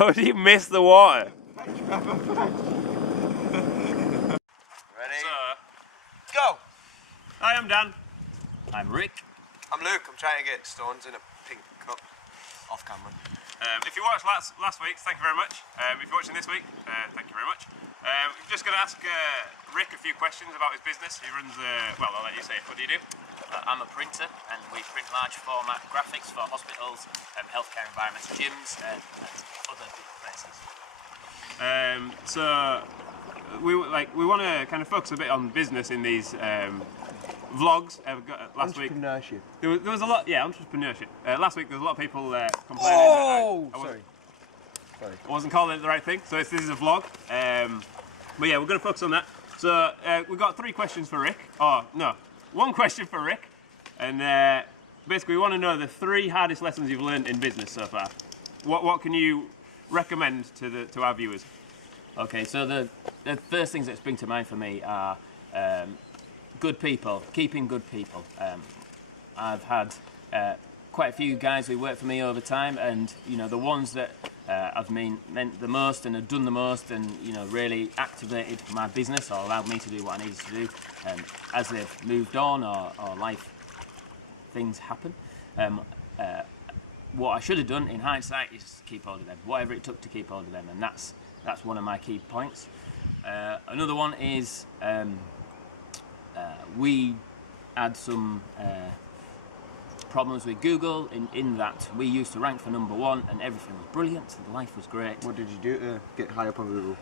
How do you miss the water? Ready? So, Go! hi, I'm Dan. I'm Rick. I'm Luke. I'm trying to get stones in a pink cup. Off camera. If you watched last week, thank you very much. If you're watching this week, thank you very much. I'm just going to ask Rick a few questions about his business. He runs, well, I'll let you say it. What do you do? I'm a printer, and we print large format graphics for hospitals, healthcare environments, gyms, and other big places. So we want to kind of focus a bit on business in these vlogs. Last week there was a lot, entrepreneurship. Last week there was a lot of people complaining. I wasn't calling it the right thing. So this is a vlog. But yeah, we're going to focus on that. So we've got 3 questions for Rick. Oh no, 1 question for Rick, and basically we want to know the 3 hardest lessons you've learned in business so far. What can you recommend to our viewers? Okay, so the first things that spring to mind for me are good people, keeping good people. I've had quite a few guys who work for me over time, and you know, the ones that have meant the most and have done the most, and you know, really activated my business or allowed me to do what I needed to do. As they've moved on or life things happen, what I should have done in hindsight is keep hold of them, whatever it took to keep hold of them, and that's one of my key points. Another one is we had some problems with Google in that we used to rank for #1 and everything was brilliant and life was great. What did you do to get high up on Google?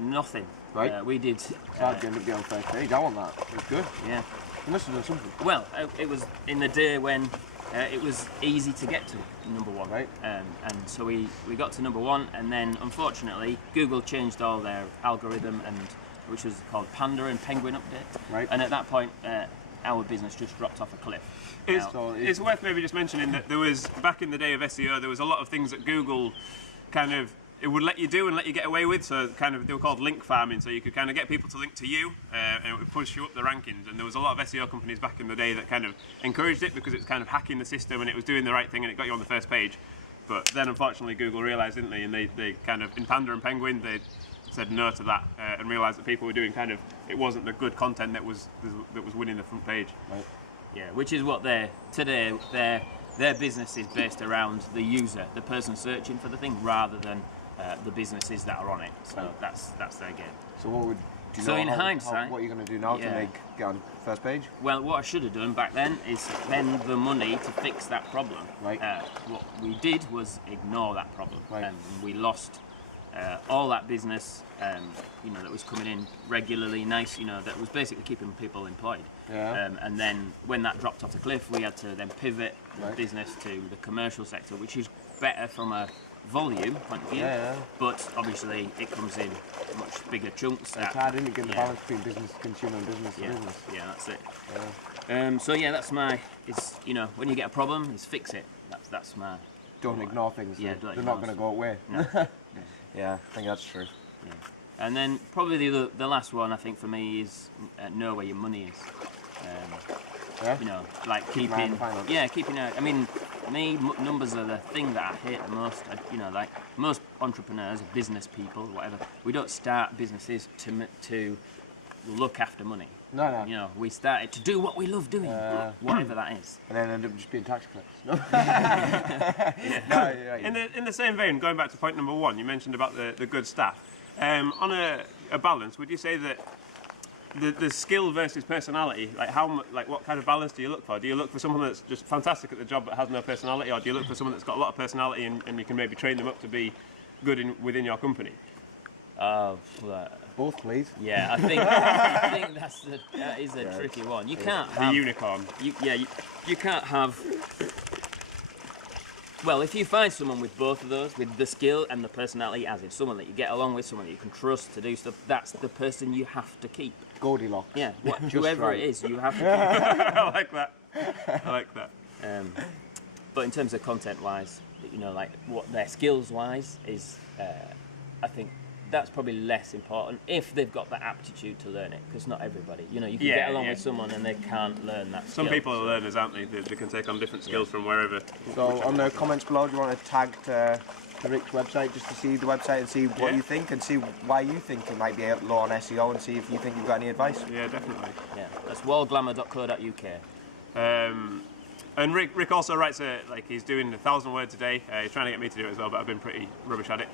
Nothing. Right. We did. How'd you end up getting on first page? I want that. It was good. Yeah. You must have done something. Well, it was in the day when it was easy to get to #1. Right. And so we got to #1, and then unfortunately Google changed all their algorithm, and which was called Panda and Penguin Update. Right. And at that point, our business just dropped off a cliff. It's worth maybe just mentioning that there was, back in the day of SEO, there was a lot of things that Google kind of, it would let you do and let you get away with. So kind of, they were called link farming. So you could kind of get people to link to you, and it would push you up the rankings. And there was a lot of SEO companies back in the day that kind of encouraged it because it was kind of hacking the system and it was doing the right thing and it got you on the first page. But then unfortunately Google realised, didn't they? And they kind of, in Panda and Penguin, they said no to that and realised that people were doing kind of, it wasn't the good content that was winning the front page. Right. Yeah, which is what their business is based around the user, the person searching for the thing, rather than the businesses that are on it. So right. that's their game. So what would do you so know in hindsight, what are you going to do now to get on first page? Well, what I should have done back then is spend the money to fix that problem. Right. What we did was ignore that problem, right. And we lost all that business, you know, that was coming in regularly, nice, you know, that was basically keeping people employed. Yeah. And then when that dropped off the cliff, we had to then pivot the right. business to the commercial sector, which is better from a volume point of view, yeah. But obviously it comes in much bigger chunks. It's hard, isn't it, getting the balance between business, consumer, and business to business. Yeah, that's it. Yeah. So yeah, that's you know, when you get a problem, is fix it. That's my. Don't ignore things. Yeah, they're not going to go away. No. Yeah, I think that's true. Yeah. And then probably the last one I think for me is know where your money is. You know, like keeping. Yeah, keeping. I mean, numbers are the thing that I hate the most. You know, like most entrepreneurs, business people, whatever. We don't start businesses to look after money. No. You know, we started to do what we love doing, whatever that is. And then end up just being tax collectors. No? Yeah. In the same vein, going back to point number 1, you mentioned about the good staff. On a balance, would you say that the skill versus personality, like what kind of balance do you look for? Do you look for someone that's just fantastic at the job but has no personality, or do you look for someone that's got a lot of personality and you can maybe train them up to be good within your company? Both, please. Yeah, I think that is a tricky one. You can't have the unicorn. You can't have. Well, if you find someone with both of those, with the skill and the personality, as in someone that you get along with, someone that you can trust to do stuff, that's the person you have to keep. Goldilocks. Yeah, whoever right. it is, you have to keep. I like that. I like that. But in terms of content-wise, you know, like what their skills-wise is, I think that's probably less important if they've got the aptitude to learn it, because not everybody, you know, you can get along with someone and they can't learn that skill. Some people are learners, aren't they? They can take on different skills from wherever. So on the comments below, do you want to tag to to Rick's website just to see the website and see what you think and see why you think you might be low on SEO and see if you think you've got any advice. Yeah, definitely. Yeah, that's wallglamour.co.uk. And Rick also writes like he's doing 1,000 words a day. He's trying to get me to do it as well, but I've been pretty rubbish at it.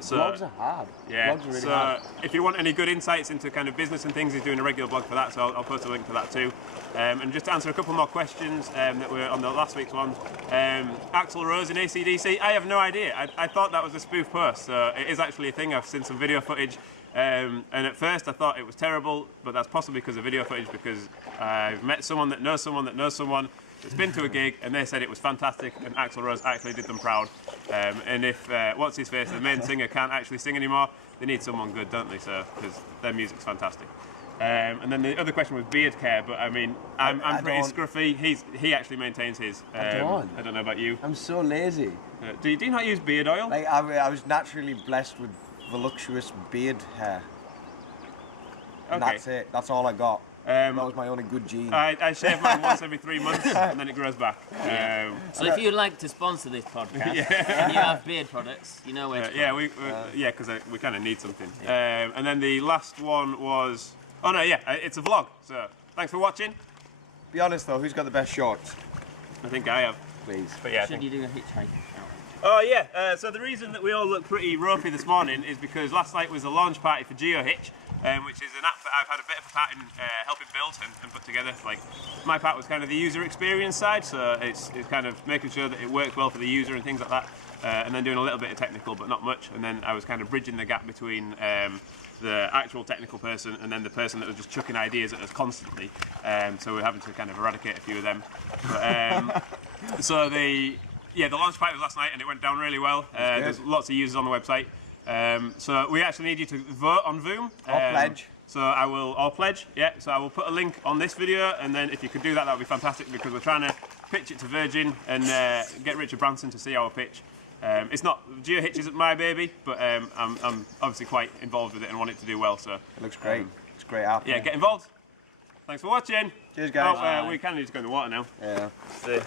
So Blogs are hard. yeah. Blogs are really so hard. if you want any good insights into kind of business and things, he's doing a regular blog for that. So I'll post a link to that too. And just to answer a couple more questions that were on the last week's one. Axl Rose in AC/DC. I have no idea. I thought that was a spoof post. So it is actually a thing. I've seen some video footage. And at first I thought it was terrible, but that's possibly because of video footage, because I've met someone that knows someone that knows someone that's been to a gig and they said it was fantastic and Axl Rose actually did them proud. And if what's his face, the main singer, can't actually sing anymore, they need someone good, don't they? So because their music's fantastic. And then the other question was beard care, but I mean I'm pretty scruffy. He actually maintains his. I don't know about you. I'm so lazy. Do you not use beard oil? Like I was naturally blessed with voluptuous beard hair. And Okay. that's it. That's all I got. That was my only good gene. I shave mine once every 3 months and then it grows back. So if you'd like to sponsor this podcast and you have beard products, you know where to yeah, because we kind of need something. And then the last one was, it's a vlog. So thanks for watching. Be honest though, who's got the best shorts? I think I have. Please. But yeah. Should you do a hitchhike? Oh yeah. So the reason that we all look pretty ropey this morning is because last night was a launch party for GeoHitch, which is an app that I've had a bit of a part in helping build and put together. Like my part was kind of the user experience side, so it's kind of making sure that it works well for the user and things like that, and then doing a little bit of technical, but not much. And then I was kind of bridging the gap between the actual technical person and then the person that was just chucking ideas at us constantly. So we're having to kind of eradicate a few of them. But, so the launch party was last night and it went down really well. There's lots of users on the website. So we actually need you to vote on Voom. Or pledge. So or pledge, yeah. So I will put a link on this video, and then if you could do that, that would be fantastic, because we're trying to pitch it to Virgin and get Richard Branson to see our pitch. It's not, GeoHitch isn't my baby, but I'm obviously quite involved with it and want it to do well. So It looks great. It's a great app. yeah, get involved. Thanks for watching. Cheers, guys. Oh, we kind of need to go in the water now. Yeah. See.